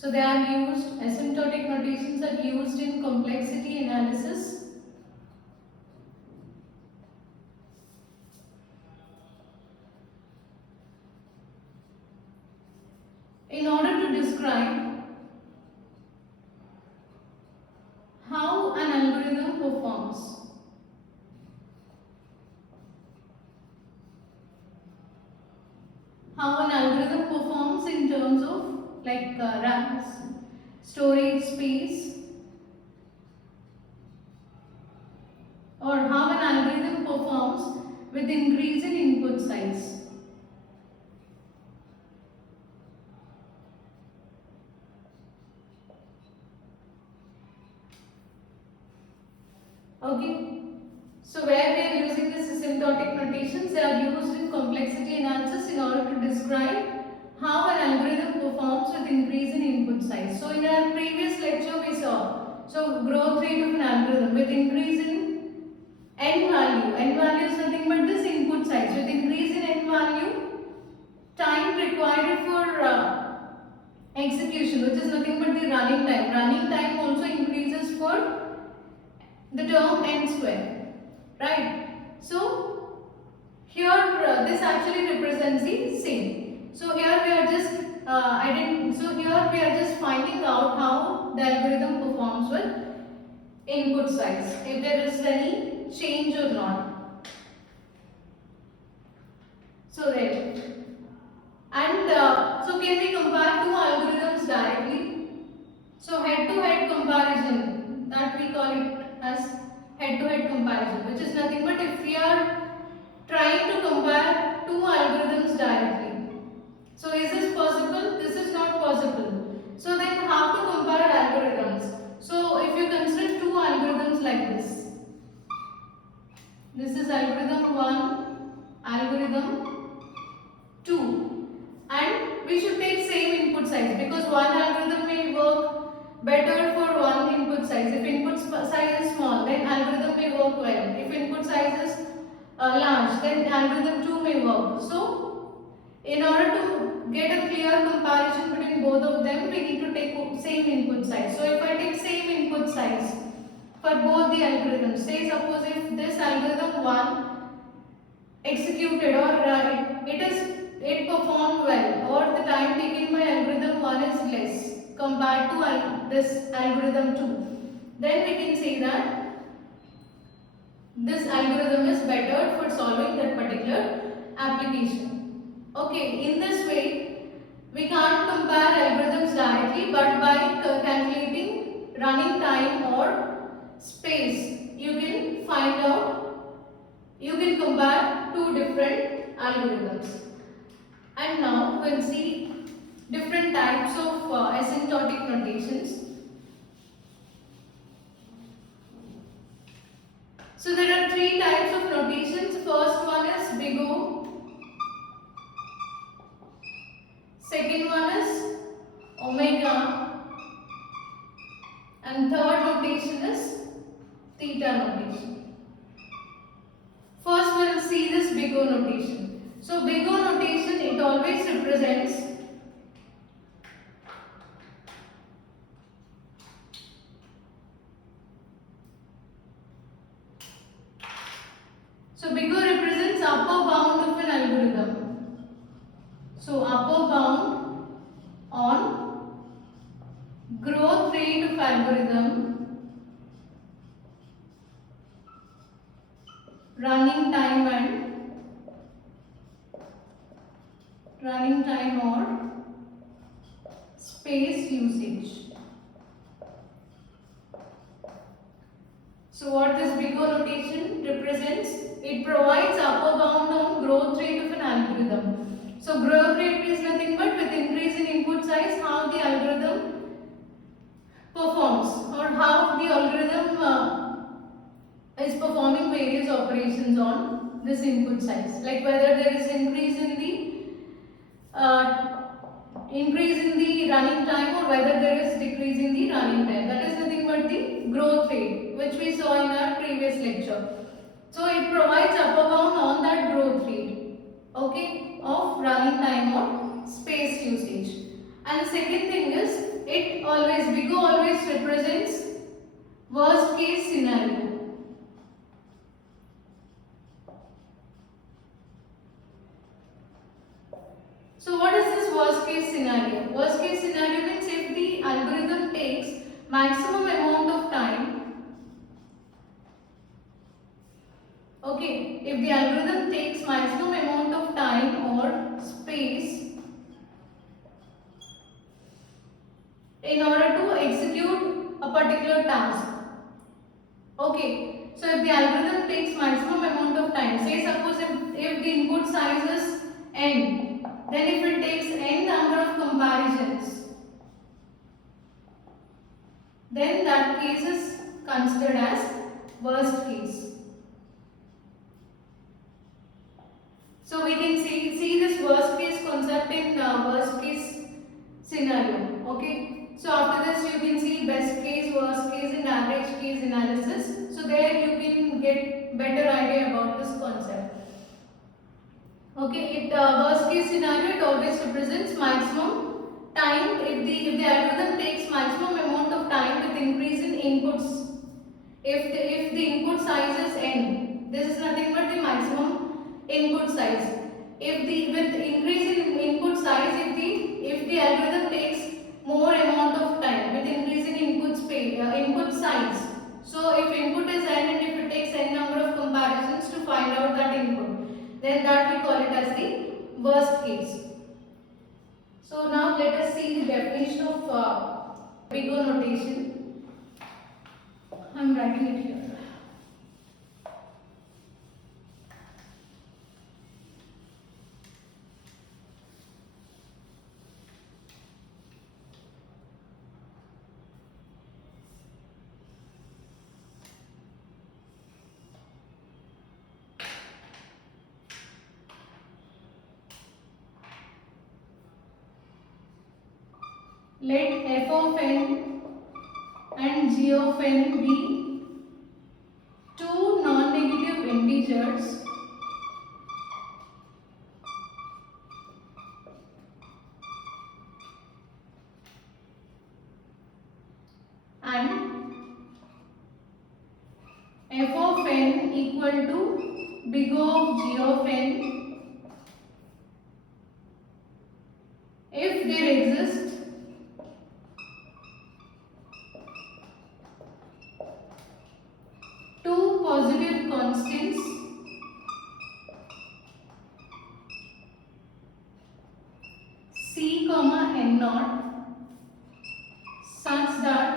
So they are used, asymptotic notations are used in complexity analysis. In order to describe how an algorithm performs. How an algorithm performs in terms of like RAM, storage space, or how an algorithm performs with increase in input size. Okay, so where they are using this asymptotic notations, they are used in complexity analysis in order to describe how an algorithm performs with increase in input size. So in our previous lecture we saw, so growth rate of an algorithm with increase in n value is nothing but this input size. With increase in n value, time required for execution, which is nothing but the running time. Running time also increases for the term n square, right? So here this actually represents the same. So here we are just finding out how the algorithm performs with input size, if there is any change or not. So there. And so can we compare two algorithms directly? So head-to-head comparison, that we call it as head-to-head comparison, which is nothing but if we are trying to compare two algorithms directly. So is this possible? This is not possible. So then how to compare algorithms? So if you consider two algorithms like this is algorithm 1, algorithm 2, and we should take same input size because one algorithm may work better for one input size. If input size is small, then algorithm may work well. If input size is large, then algorithm 2 may work. So in order to get a clear comparison between both of them, we need to take same input size. So if I take same input size for both the algorithms, say suppose if this algorithm 1 executed or it performed well, or the time taken by algorithm 1 is less compared to this algorithm 2, then we can say that this algorithm is better for solving that particular application. Okay, in this way we can't compare algorithms directly, but by calculating running time or space, you can find out, you can compare two different algorithms. And now we'll see different types of asymptotic notations. So there are three types of notations. First one is big O, second one is omega, and third notation is theta notation. First we will see this big O notation. So big O notation, it always represents big O represents upper bound of an algorithm. So upper bound on growth rate of algorithm, running time or space usage. So what this big O notation represents, it provides upper bound on growth rate of an algorithm. So growth rate is nothing but with increase in input size, how the algorithm performs or how the algorithm is performing various operations on this input size. Like whether there is increase in the running time or whether there is decrease in the running time. That is nothing but the growth rate, which we saw in our previous lecture. So it provides upper bound on that growth rate, okay, of running time or space usage. And the second thing is, it represents worst case scenario. So what is this worst case scenario? Worst case scenario means if the algorithm takes maximum amount of time, okay, if the algorithm takes maximum amount of time or space in order to execute a particular task. Okay, so if the algorithm takes maximum amount of time, say suppose if the input size is n, then if it takes n number of comparisons, then that case is considered as worst case. So we can see this worst case concept in worst case scenario. Okay. So after this you can see best case, worst case and average case analysis. So there you can get better idea about this concept. Okay. Worst case scenario, it always represents maximum time if the algorithm takes maximum amount of time with increase in inputs. If the input size is n, this is nothing but the maximum input size. If the with increase in input size, if the algorithm takes more amount of time with increase in input size. So if input is n and if it takes n number of comparisons to find out that input, then that we call it as the worst case. So now let us see the definition of big O notation. I am writing it here. Let f of n and g of n be two non-negative integers and f of n equal to big O of g of n if there exist two positive constants c comma n naught such that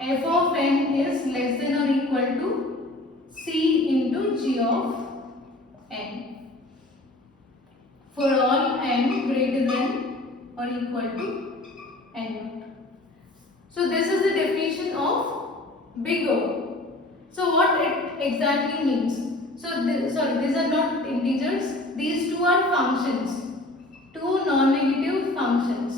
f of n is less than or equal to c into g of n for all n greater than or equal to n naught. So this is the definition of big O. So what it exactly means? So these are not integers. These two are functions, two non-negative functions.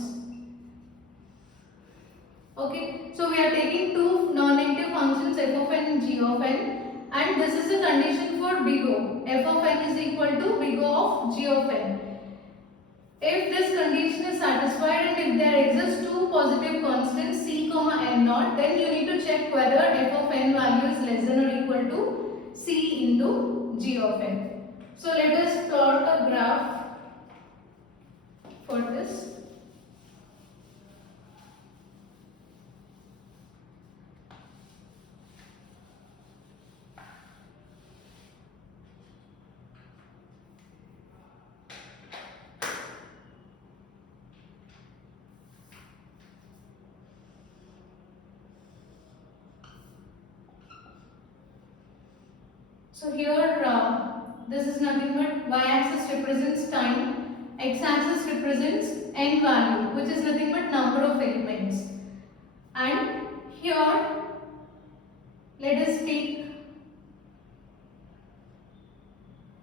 Okay, so we are taking two non-negative functions f of n and g of n, and this is the condition for big O. F of n is equal to big O of g of n. If this condition is satisfied and if there exists two positive constants c comma n naught, then you need to check whether f of n value is less than or equal to c into g of n. So let us plot a graph for this. So here this is nothing but y-axis represents time, x-axis represents n value, which is nothing but number of elements. And here let us take,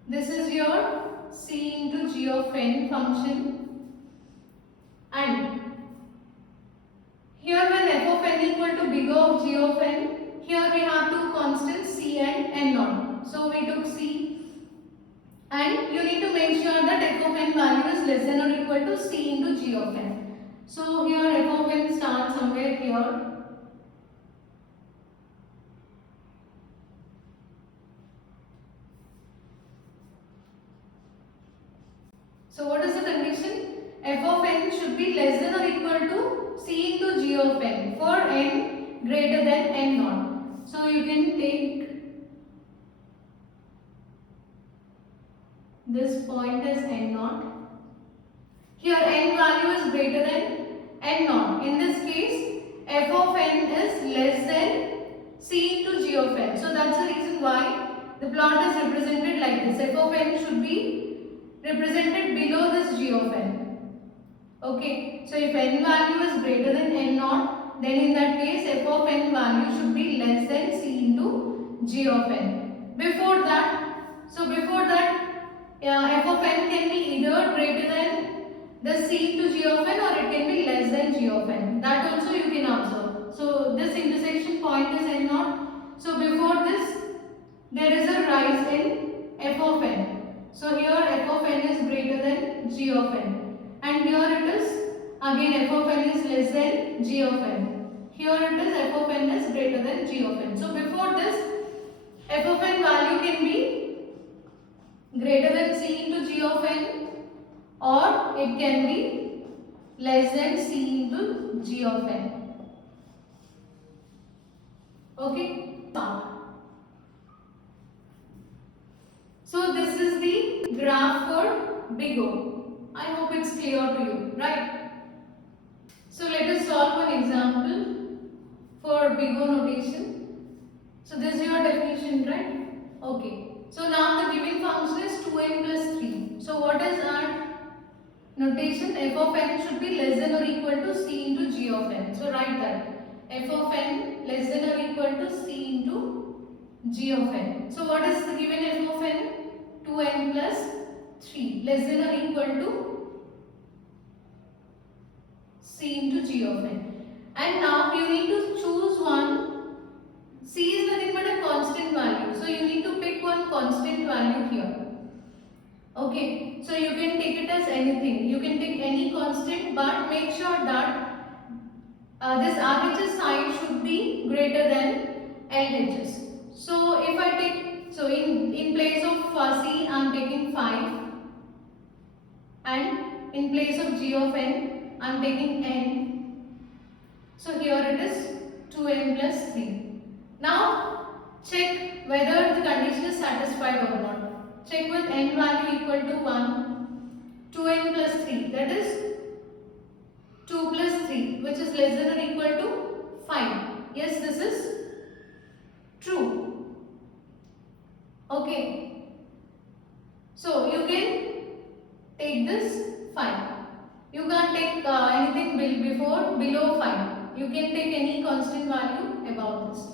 this is your c into g of n function, and here when f of n equal to big O of g of n, here we have two constants c and n naught. So we took c, and you need to make sure that f of n value is less than or equal to c into g of n. So here f of So what is the condition? F of n should be less than or equal to c into g of n for n greater than n naught. So you can take this point as n naught. Here n value is greater than n naught. In this case, f of n is less than c into g of n. So that's the reason why the plot is represented like this. F of n should be represented below this g of n. Okay, so if n value is greater than n naught, then in that case f of n value should be less than c into g of n. Before that, f of n can be either greater than the c into g of n or it can be less than g of n. That also you can observe. So this intersection point is n naught. So before this, there is a rise in f of n. So here f of n is greater than g of n. And here it is again f of n is less than g of n. Here it is f of n is greater than g of n. So before this, f of n value can be greater than c into g of n or it can be less than c into g of n. Okay, part. So this is the graph for big O. I hope it's clear to you, right? So let us solve one example for big O notation. So this is your definition, right? Okay. So now the given function is 2n plus 3. So what is our notation? F of n should be less than or equal to c into g of n. So write that. F of n less than or equal to c into g of n. So what is the given f of n? 2n plus 3 less than or equal to c into g of n. And now you need to choose one. C is nothing but a constant value. So you need to pick one constant value here. Okay. So you can take it as anything. You can take any constant, but make sure that this RHS side should be greater than LHS. So if I take, so in place of C, I am taking 5. And in place of g of n, I am taking n. So here it is 2n plus 3. Now check whether the condition is satisfied or not. Check with n value equal to 1, 2n plus 3, that is 2 plus 3, which is less than or equal to 5. Yes, this is true. Okay. So you can take this 5. You can't take anything below 5. You can take any constant value above this.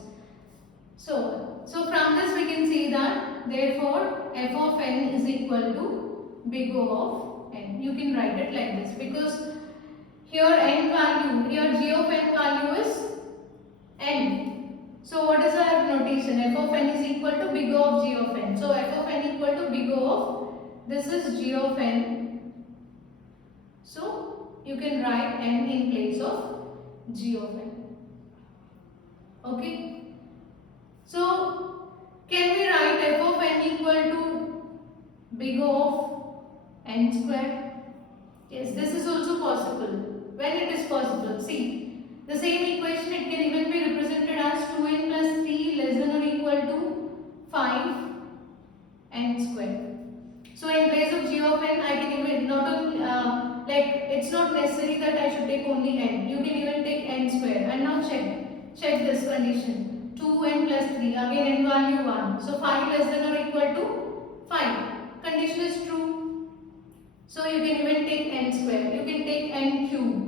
So from this we can see that therefore f of n is equal to big O of n. You can write it like this because here n value, here g of n value is n. So what is our notation? F of n is equal to big O of g of n. So f of n equal to big O of, this is g of n. So you can write n in place of g of n. Okay. So can we write f of n equal to big O of n square? Yes, this is also possible. When it is possible, see, the same equation it can even be represented as 2n plus 3 less than or equal to 5 n square. So in place of g of n, I can even not only like it's not necessary that I should take only n. You can even take n square. And now check this condition. 2n plus 3, again n value 1. So 5 less than or equal to 5. Condition is true. So you can even take n square. You can take n cube.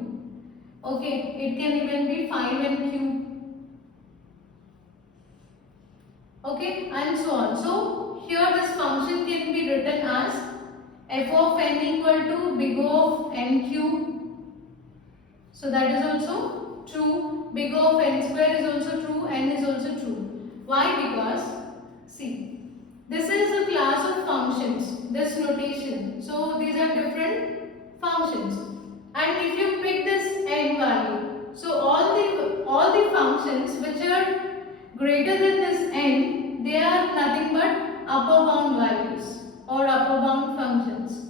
Okay, it can even be 5n cube. Okay, and so on. So here this function can be written as f of n equal to big O of n cube. So that is also true. Big O of n square is also true. N is also true. Why? Because see, this is a class of functions, this notation. So these are different functions. And if you pick this n value, so all the functions which are greater than this n, they are nothing but upper bound values or upper bound functions.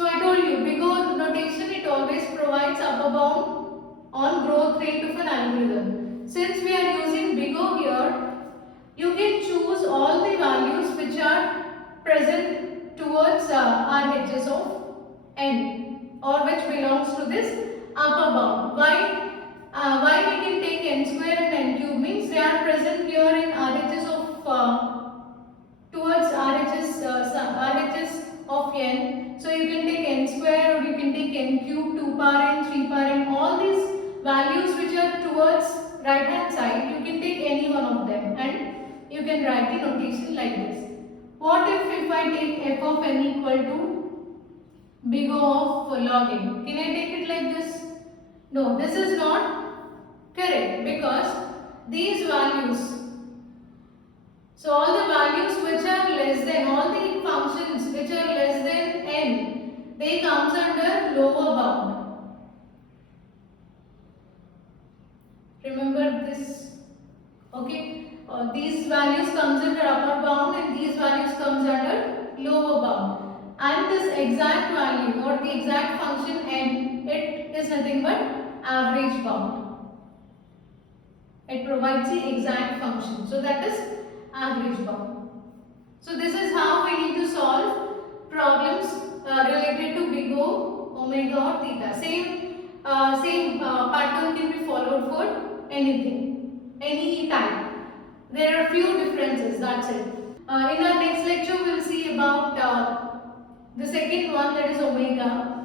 So I told you, big O notation, it always provides upper bound on growth rate of an algorithm. Since we are using big O here, you can choose all the values which are present towards RHS of n, or which belongs to this upper bound. Why we can take n square and n cube means they are present here in RHS of towards RHS of n. So you can take n square or you can take n cube, 2 power n, 3 power n, all these values which are towards right hand side, you can take any one of them and you can write the notation like this. What if I take f of n equal to big O of log n? Can I take it like this? No, this is not correct because these values, so all the values which are less than, all the functions which are less than n, they comes under lower bound. Remember this, okay? These values comes under upper bound and these values comes under lower bound. And this exact value or the exact function n, it is nothing but average bound. It provides the exact function. So that is average bound. So this is how we need to solve problems related to big O, omega or theta. Same pattern can be followed for anything, any type. There are few differences, that's it. In our next lecture, we will see about the second one, that is omega.